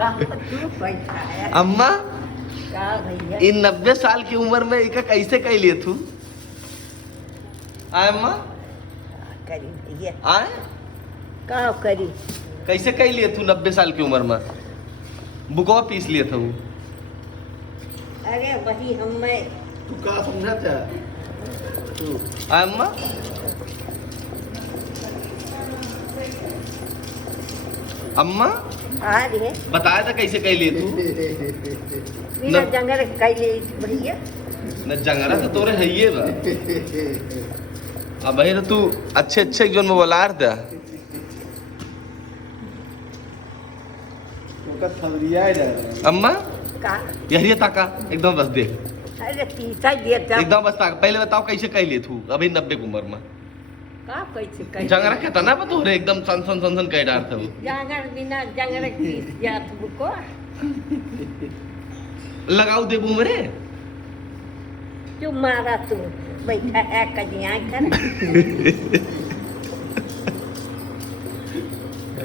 तू बैठा है अम्मा का भैया इन 90 साल की उम्र में इका कैसे कह लिए तू आय अम्मा करी भैया आय का करी कैसे कह लिए तू 90 साल की उम्र में बुकवा पीस लिए था वो अरे वही हमें तू का समझा था तू आय अम्मा अम्मा आ रहे बताया था कैसे कह लिए तू बिना न- जंगल कैले भैया न जंगरा तो तोरे है ये बा अब भाई ना तू अच्छे अच्छे जोन में बोलार दा तो का थवरिया है ना अम्मा का यही ताका एकदम बस दे अरे पीसा दिया एकदम बस ताका पहले बताओ कैसे कह लिए तू अभी 90 की उम्र में का कैसे कैले जंगरा कहता ना बता रे एकदम सन सन सन सन कह डार था वो जंगल बिना जंगल पीस दिया तुमको लगाओ दे बुमरे जो मारा तू बैठा है कन्या कर